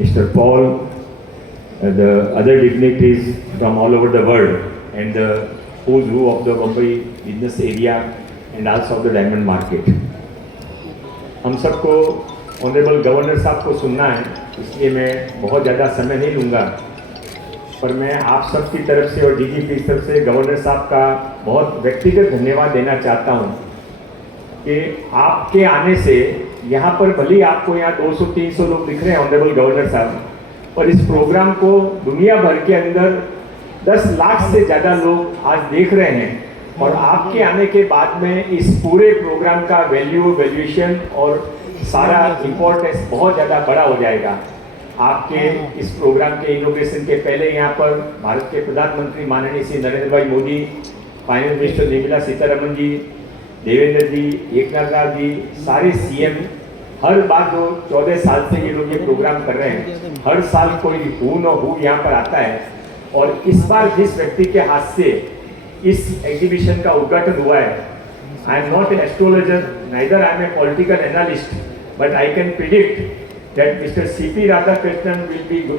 Mr. Paul, the other dignitaries from all over the world, and the who's who of the Mumbai business area and also of the diamond market. हम सबको honourable governor साहब को सुनना है, इसलिए मैं बहुत ज़्यादा समय नहीं लूँगा, पर मैं आप सब की तरफ से और डीजीपी की तरफ से गवर्नर साहब का बहुत व्यक्तिगत धन्यवाद देना चाहता हूँ कि आपके आने से यहाँ पर भले ही आपको यहाँ 200-300 लोग दिख रहे हैं ऑनरेबल गवर्नर साहब, पर इस प्रोग्राम को दुनिया भर के अंदर 10 लाख से ज़्यादा लोग आज देख रहे हैं और आपके आने के बाद में इस पूरे प्रोग्राम का वैल्यूएशन और सारा इम्पोर्टेंस बहुत ज़्यादा बड़ा हो जाएगा। आपके इस प्रोग्राम के इनोग्रेशन के पहले यहाँ पर भारत के प्रधानमंत्री माननीय श्री नरेंद्र भाई मोदी, फाइनेंस मिनिस्टर निर्मला सीतारमण जी, देवेंद्र जी, एकनाथ जी, सारे सीएम हर बार जो 14 साल से ये लोग ये प्रोग्राम कर रहे हैं, हर साल कोई हू न हू यहाँ पर आता है। और इस बार जिस व्यक्ति के हाथ से इस एग्जीबिशन का उद्घाटन हुआ है, I am not an astrologer, neither I am a political analyst, but I can predict that Mr. C.P. Radhakrishnan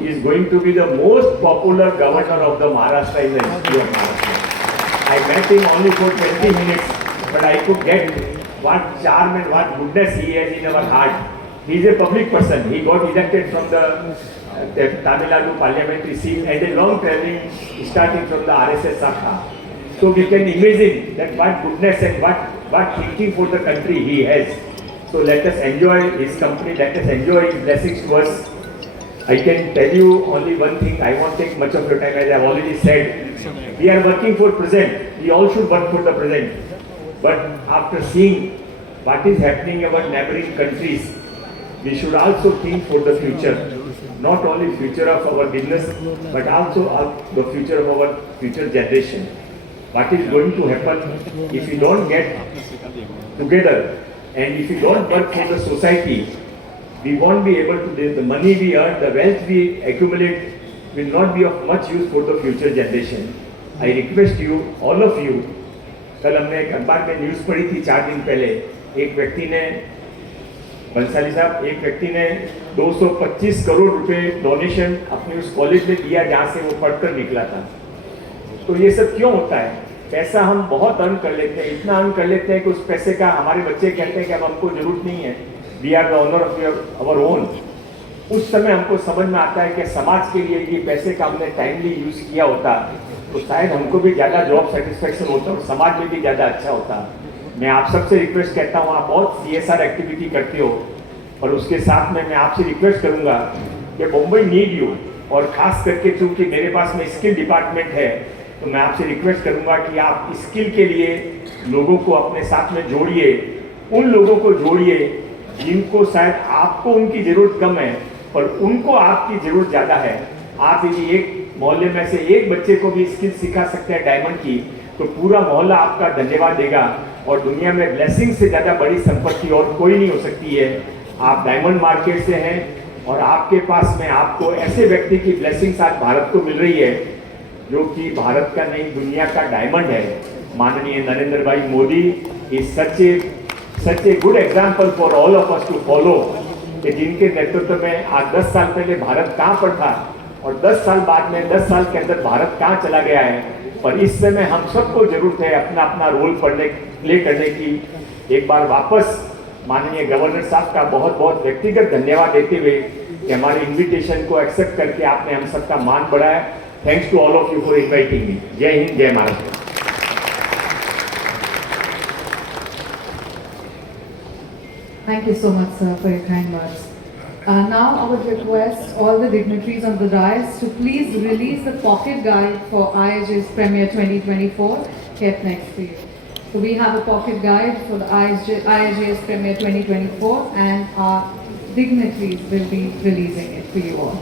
is going to be the most popular governor of the Maharashtra in the history of Maharashtra. I met him only for 20 minutes, but I could get what charm and what goodness he has in our heart. He is a public person. He got elected from the Tamil Nadu parliamentary seat and a long traveling starting from the RSS Sakha. So we can imagine that what goodness and what thinking for the country he has. So let us enjoy his company, let us enjoy his blessings to us. I can tell you only one thing, I won't take much of your time, as I have already said. We are working for present, we all should work for the present. But after seeing what is happening in our neighboring countries, we should also think for the future. Not only future of our business, but also of the future of our future generation. What is going to happen if we don't get together? And if we don't work for the society, we won't be able to, the money we earn, the wealth we accumulate will not be of much use for the future generation. I request you, all of you, कल हमने एक अखबार में news पढ़ी थी 4 दिन पहले, एक व्यक्ति ने, बंसाली साहब, एक व्यक्ति ने 225 करोड़ रुपए डोनेशन अपने उस कॉलेज में दिया जहाँ से वो पढ़कर निकला था। तो ये सब क्यों होता है? पैसा हम बहुत अर्न कर लेते हैं, इतना अर्न कर लेते हैं कि उस पैसे का हमारे बच्चे कहते हैं कि अब हमको जरूरत नहीं है, we are the owner of our own. उस समय हमको समझ में आता है कि समाज के लिए ये पैसे का हमने टाइमली यूज किया होता तो शायद हमको भी ज़्यादा जॉब सेटिस्फेक्शन होता और समाज में भी ज़्यादा अच्छा होता। मैं आप सबसे रिक्वेस्ट करता हूँ, आप बहुत CSR एक्टिविटी करते हो, और उसके साथ में मैं आपसे रिक्वेस्ट करूँगा कि मुंबई नीड यू, और ख़ास करके चूँकि मेरे पास में स्किल डिपार्टमेंट है, तो मैं आपसे रिक्वेस्ट करूंगा कि आप स्किल के लिए लोगों को अपने साथ में जोड़िए, उन लोगों को जोड़िए जिनको शायद आपको उनकी ज़रूरत कम है पर उनको आपकी ज़रूरत ज़्यादा है। आप यदि एक मोहल्ले में से एक बच्चे को भी स्किल सिखा सकते हैं डायमंड की, तो पूरा मोहल्ला आपका धन्यवाद देगा। और दुनिया में ब्लेसिंग से ज़्यादा बड़ी संपत्ति और कोई नहीं हो सकती है। आप डायमंड मार्केट से हैं और आपके पास में आपको ऐसे व्यक्ति की ब्लेसिंग्स आज भारत को मिल रही है जो कि भारत का नहीं दुनिया का डायमंड है। माननीय Narendra Bhai Modi is such a good example for all of us to follow, कि जिनके नेतृत्व में आज 10 साल पहले भारत कहाँ पर था और 10 साल बाद में 10 साल के अंदर भारत कहाँ चला गया है। पर इस समय हम सबको जरूरत है अपना अपना रोल प्ले करने की। एक बार वापस माननीय गवर्नर साहब का बहुत बहुत व्यक्तिगत धन्यवाद देते हुए कि हमारे इन्विटेशन को एक्सेप्ट करके आपने हम सबका मान बढ़ाया। Thanks to all of you for inviting me. Jai Hind, Jai Maharashtra. Thank you so much, sir, for your kind words. Now I would request all the dignitaries on the dais to please release the pocket guide for IIJ's Premier 2024 kept next to you. So we have a pocket guide for the IIJ's Premier 2024 and our dignitaries will be releasing it for you all.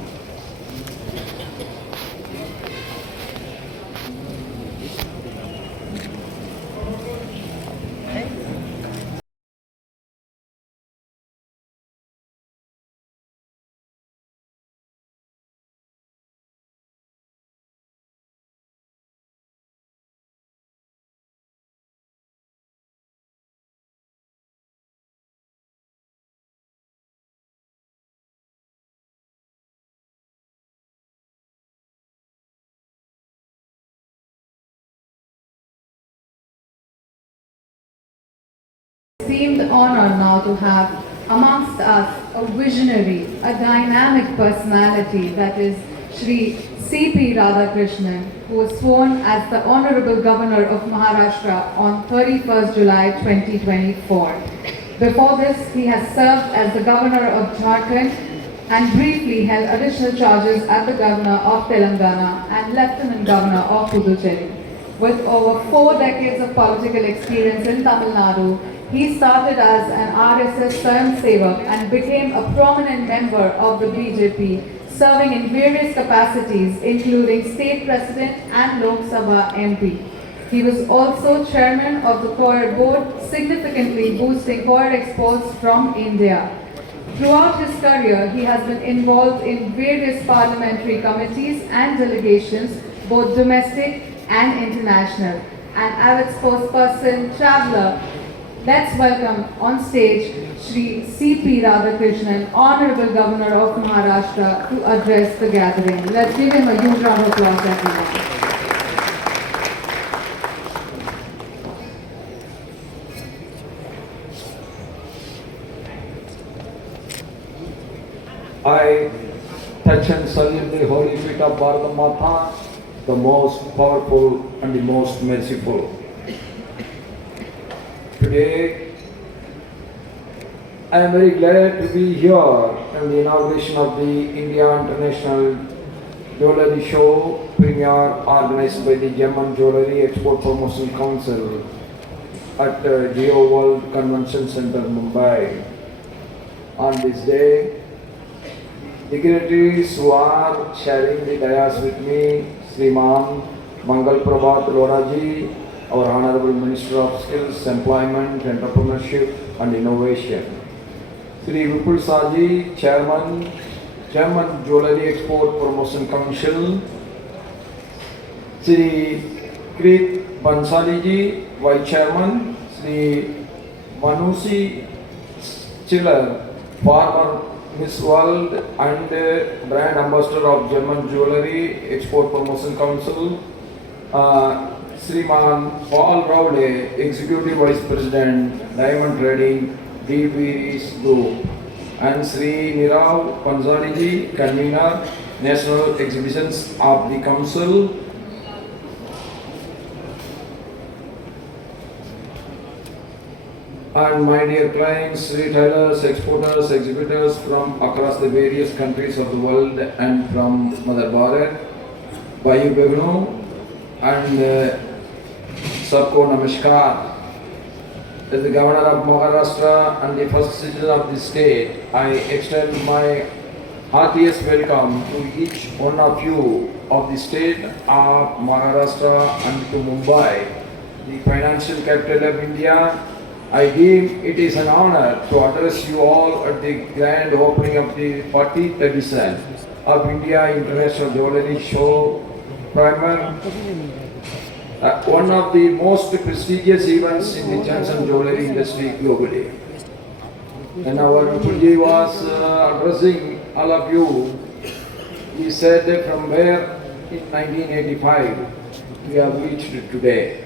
esteemed honor now to have amongst us a visionary, a dynamic personality, that is Shri C.P. Radhakrishnan, who was sworn as the Honorable Governor of Maharashtra on 31st July 2024. Before this, he has served as the Governor of Jharkhand and briefly held additional charges as the Governor of Telangana and Lieutenant Governor of Puducherry. With over 4 decades of political experience in Tamil Nadu, he started as an RSS Swayamsevak and became a prominent member of the BJP, serving in various capacities including State President and Lok Sabha MP. He was also Chairman of the Coir Board, significantly boosting coir exports from India. Throughout his career, he has been involved in various parliamentary committees and delegations, both domestic and international. An avid sportsperson, traveler, let's welcome on stage Shri C.P. Radhakrishnan, Honorable Governor of Maharashtra, to address the gathering. Let's give him a huge round of applause, everyone. I touch and salute the holy feet of Bharata Mata, the most powerful and the most merciful. Today, I am very glad to be here in the inauguration of the India International Jewellery Show, premiere organized by the Gem & Jewellery Export Promotion Council at Geo World Convention Center, Mumbai. On this day, dignitaries who are sharing the dais with me, Sriman Mangal Prabhat Loraji, our Honorable Minister of Skills, Employment, Entrepreneurship and Innovation. Sri Vipul Saji, Chairman, Gem & Jewellery Export Promotion Council. Sri Krit Bansali ji, Vice Chairman. Sri Manusi Chiller, former Miss World and Brand Ambassador of Gem & Jewellery Export Promotion Council, Sriman Paul Rowley, Executive Vice President, Diamond Trading, DBS Group, and Sri Nirav Panzaliji, Convener, National Exhibitions of the Council. And my dear clients, retailers, exporters, exhibitors from across the various countries of the world and from Mother Bharat, Bhai Behno, and Sabko Namaskar. As the Governor of Maharashtra and the first citizen of the state, I extend my heartiest welcome to each one of you of the state of Maharashtra and to Mumbai, the financial capital of India. I deem it is an honor to address you all at the grand opening of the 40th edition of India International Jewellery Show, primer, one of the most prestigious events in the gems and jewellery industry globally. And our Vipulji was addressing all of you. He said that from where in 1985 we have reached today.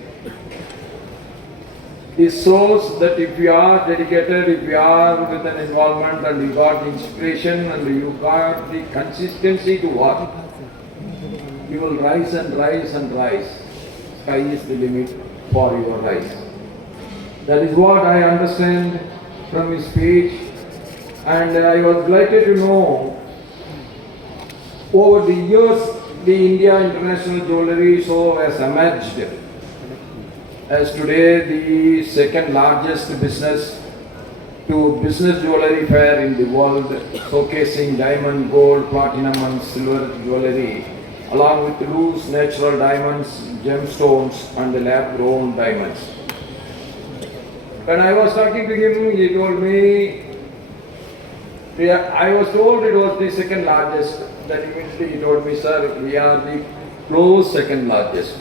This shows that if you are dedicated, if you are with an involvement and you got the inspiration and you got the consistency to work, you will rise and rise and rise. Sky is the limit for your rise. That is what I understand from his speech, and I was delighted to know over the years the India International Jewellery Show has emerged as today the second largest business to business jewellery fair in the world, showcasing diamond, gold, platinum and silver jewellery along with loose natural diamonds, gemstones and lab grown diamonds. When I was talking to him, he told me, I was told it was the second largest. Then immediately he told me, sir, we are the close second largest.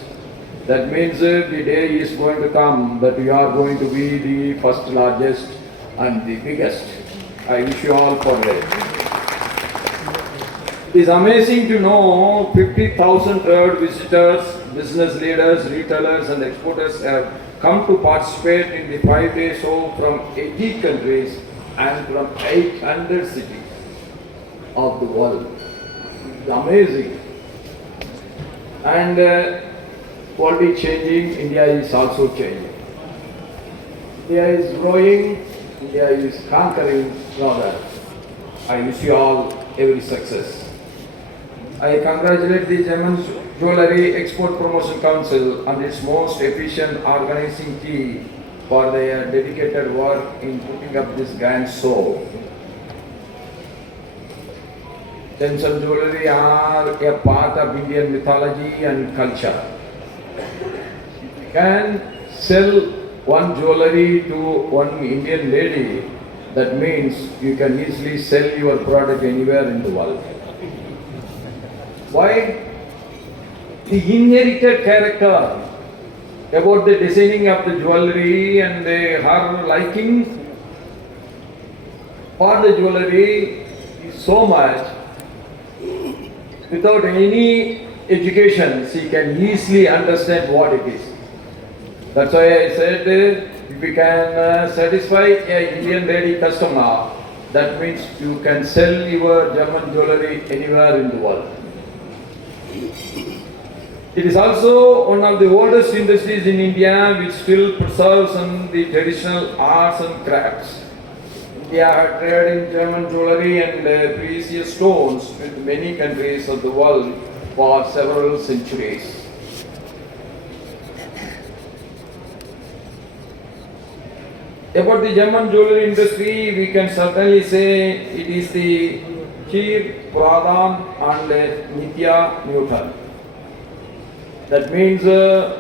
That means the day is going to come that we are going to be the first largest and the biggest. I wish you all for that. It is amazing to know 50,000 third visitors, business leaders, retailers and exporters have come to participate in the 5-day show from 80 countries and from 800 cities of the world. It's amazing. And world is changing, India is also changing. India is growing, India is conquering rather. I wish you all every success. I congratulate the German Jewelry Export Promotion Council and its most efficient organizing team for their dedicated work in putting up this grand show. Gems and jewelry are a part of Indian mythology and culture. You can sell one jewelry to one Indian lady, that means you can easily sell your product anywhere in the world. Why? The inherited character about the designing of the jewelry and her liking for the jewelry is so much. Without any education, she can easily understand what it is. That's why I said if you can satisfy an Indian lady customer, that means you can sell your German jewelry anywhere in the world. It is also one of the oldest industries in India which still preserves the traditional arts and crafts. India had traded in German jewelry and precious stones with many countries of the world for several centuries. About the German jewelry industry, we can certainly say it is the cheap, Pradhan and Nitya Newton. That means it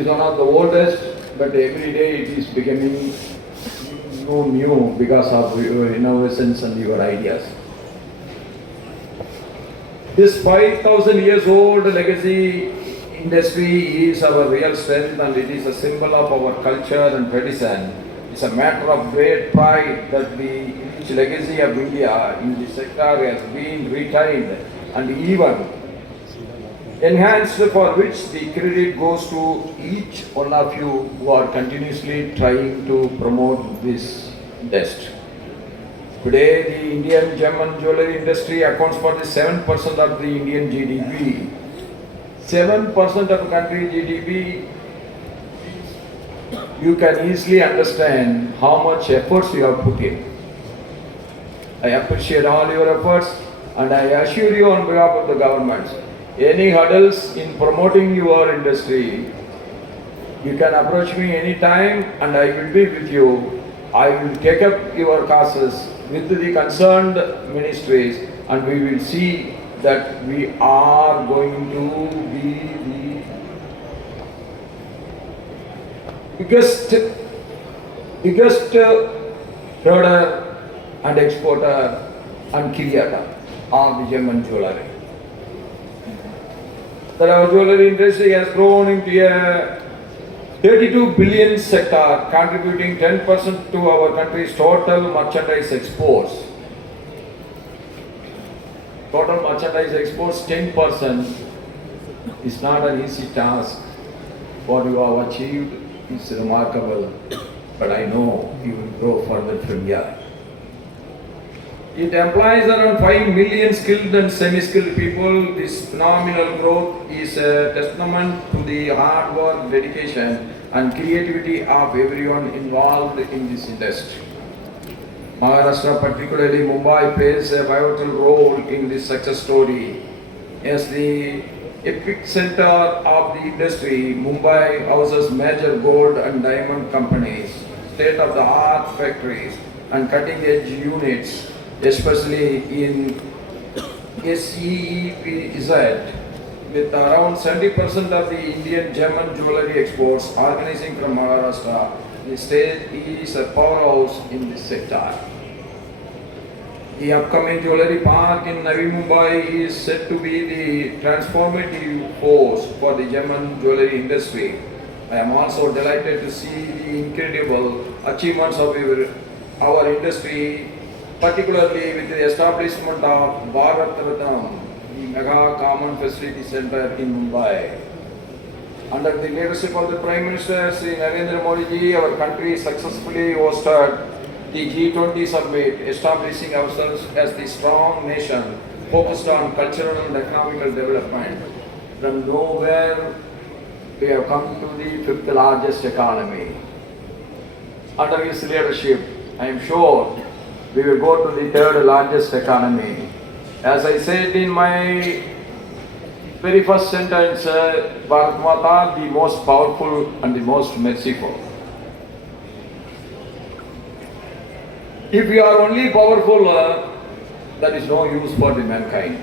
is one of the oldest, but every day it is becoming new because of your innovations and your ideas. This 5,000 years old legacy industry is our real strength and it is a symbol of our culture and tradition. It's a matter of great pride that the rich legacy of India in this sector has been retained and even enhanced, for which the credit goes to each one of you who are continuously trying to promote this industry. Today, the Indian German jewelry industry accounts for the 7% of the Indian GDP. 7% of country GDP, you can easily understand how much efforts you have put in. I appreciate all your efforts and I assure you on behalf of the government, any hurdles in promoting your industry, you can approach me anytime and I will be with you. I will take up your causes with the concerned ministries and we will see that we are going to be the biggest trader and exporter and creator of the German jewelry. That our jewelry industry has grown into a 32 billion sector, contributing 10% to our country's total merchandise exports. Total merchandise exports 10% is not an easy task. What you have achieved is remarkable, but I know you will grow further from here. It employs around 5 million skilled and semi-skilled people. This phenomenal growth is a testament to the hard work, dedication and creativity of everyone involved in this industry. Maharashtra, particularly Mumbai, plays a pivotal role in this success story. As the epicenter of the industry, Mumbai houses major gold and diamond companies, state-of-the-art factories and cutting-edge units, especially in SEEPZ, with around 70% of the Indian German jewelry exports organizing from Maharashtra. The state is a powerhouse in this sector. The upcoming jewelry park in Navi Mumbai is said to be the transformative force for the German jewelry industry. I am also delighted to see the incredible achievements of our industry, particularly with the establishment of Bharat Ratnam, the Mega Common Facility Center in Mumbai. Under the leadership of the Prime Minister Sri Narendra Modi ji, our country successfully hosted the G20 summit, establishing ourselves as the strong nation focused on cultural and economical development. From nowhere, we have come to the fifth largest economy. Under his leadership, I am sure we will go to the third largest economy. As I said in my very first sentence, Bharat Mata, the most powerful and the most merciful. If we are only powerful, that is no use for the mankind.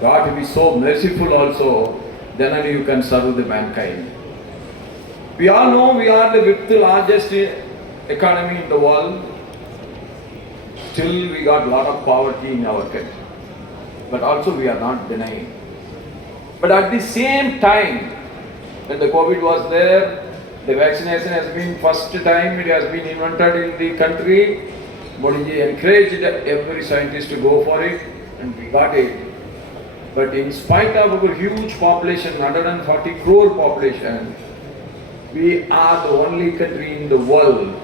You have to be so merciful also, then only you can serve the mankind. We all know we are the fifth largest economy in the world. Still we got a lot of poverty in our country. But also we are not denying. But at the same time, when the COVID was there, the vaccination has been first time it has been invented in the country. Modi ji encouraged every scientist to go for it and we got it. But in spite of our huge population, 140 crore population, we are the only country in the world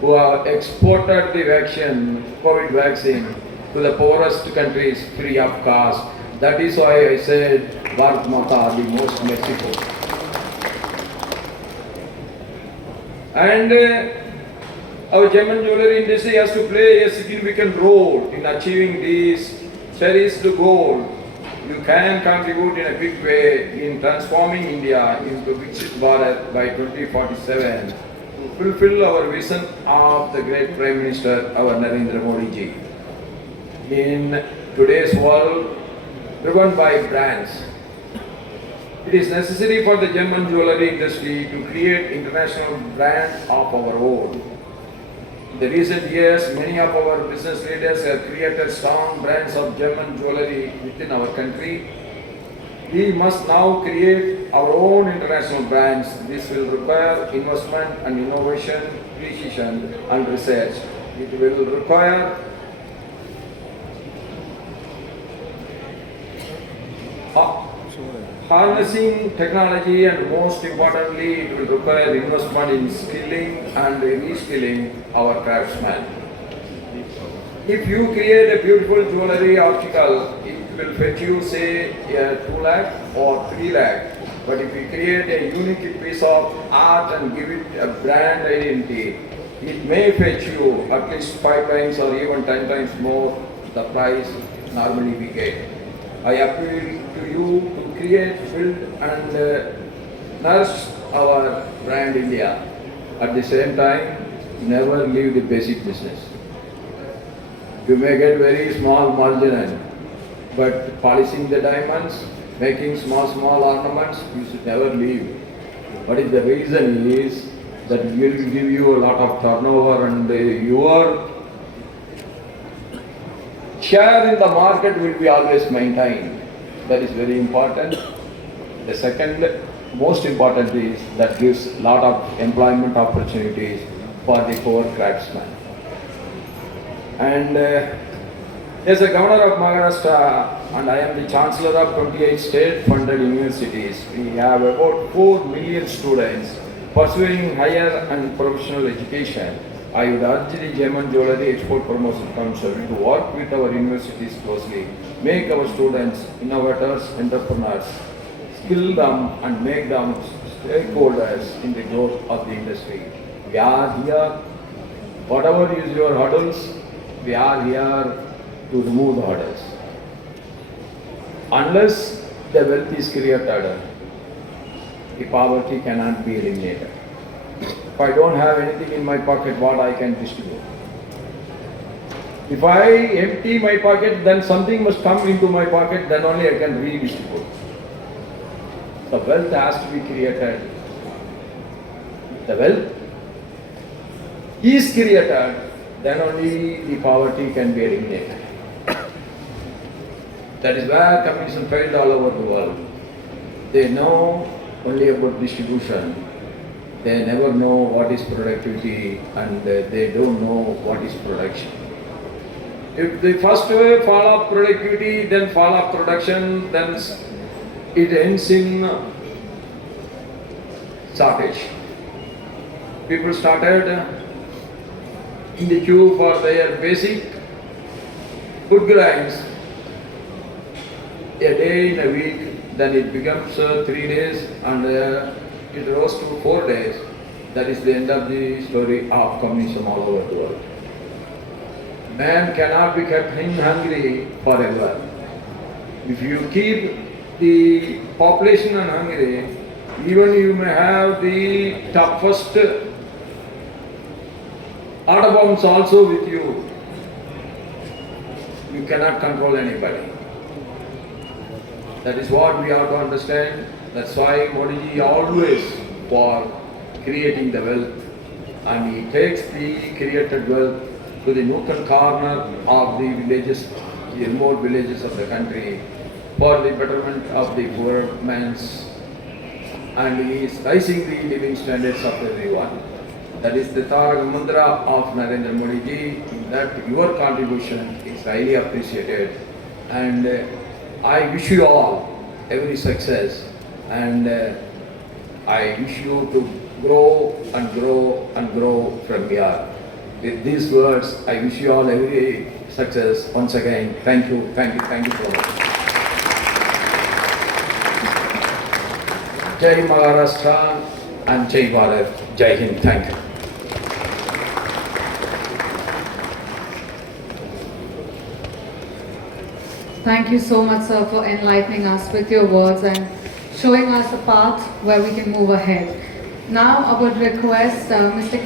who have exported the vaccine, COVID vaccine, to the poorest countries free of cost. That is why I said Bharat Mata, the most merciful. And our German jewelry industry has to play a significant role in achieving this cherished goal. You can contribute in a big way in transforming India into Viksit Bharat by 2047 to fulfill our vision of the great Prime Minister, our Narendra Modi ji. In today's world, driven by brands, it is necessary for the German jewelry industry to create international brands of our own. In the recent years, many of our business leaders have created strong brands of German jewelry within our country. We must now create our own international brands. This will require investment and innovation, precision and research. It will require harnessing technology, and most importantly, it will require investment in skilling and reskilling our craftsmen. If you create a beautiful jewelry article, it will fetch you say 2 lakh or 3 lakh. But if you create a unique piece of art and give it a brand identity, it may fetch you at least 5 times or even 10 times more the price normally we get. I appeal to you to create, build and nurse our brand India. At the same time, never leave the basic business. You may get very small margin, but polishing the diamonds, making small ornaments, you should never leave. What is the reason is that it will give you a lot of turnover and your share in the market will be always maintained. That is very important. The second most important is that gives a lot of employment opportunities for the poor craftsmen. And as a governor of Maharashtra, and I am the chancellor of 28 state-funded universities, we have about 4 million students pursuing higher and professional education. I would urge the German Jewelry Export Promotion Council to work with our universities closely, make our students innovators, entrepreneurs, skill them and make them stakeholders in the growth of the industry. We are here, whatever is your hurdles, we are here to remove the hurdles. Unless the wealth is created, the poverty cannot be eliminated. If I don't have anything in my pocket, what I can distribute? If I empty my pocket, then something must come into my pocket, then only I can redistribute. The wealth has to be created. The wealth is created, then only the poverty can be eliminated. That is where communism failed all over the world. They know only about distribution. They never know what is productivity and they don't know what is production. If the first way fall of productivity, then fall of production, then it ends in shortage. People started in the queue for their basic food grains a day in a week, then it becomes 3 days and it rose to 4 days. That is the end of the story of communism all over the world. Man cannot be kept hungry forever. If you keep the population hungry, even you may have the toughest order bombs also with you. You cannot control anybody. That is what we have to understand. That's why Modi ji always for creating the wealth, and he takes the created wealth to the nook and corner of the villages, the remote villages of the country, for the betterment of the poor man's, and he is raising the living standards of everyone. That is the Tarak Mantra of Narendra Modi ji. That your contribution is highly appreciated, and I wish you all every success, and I wish you to grow and grow and grow from here. With these words, I wish you all every success. Once again, thank you so much. Jai Maharashtra and Jai Bharat. Jai Hind. Thank you. Thank you so much, sir, for enlightening us with your words and showing us a path where we can move ahead. Now I would request Mr.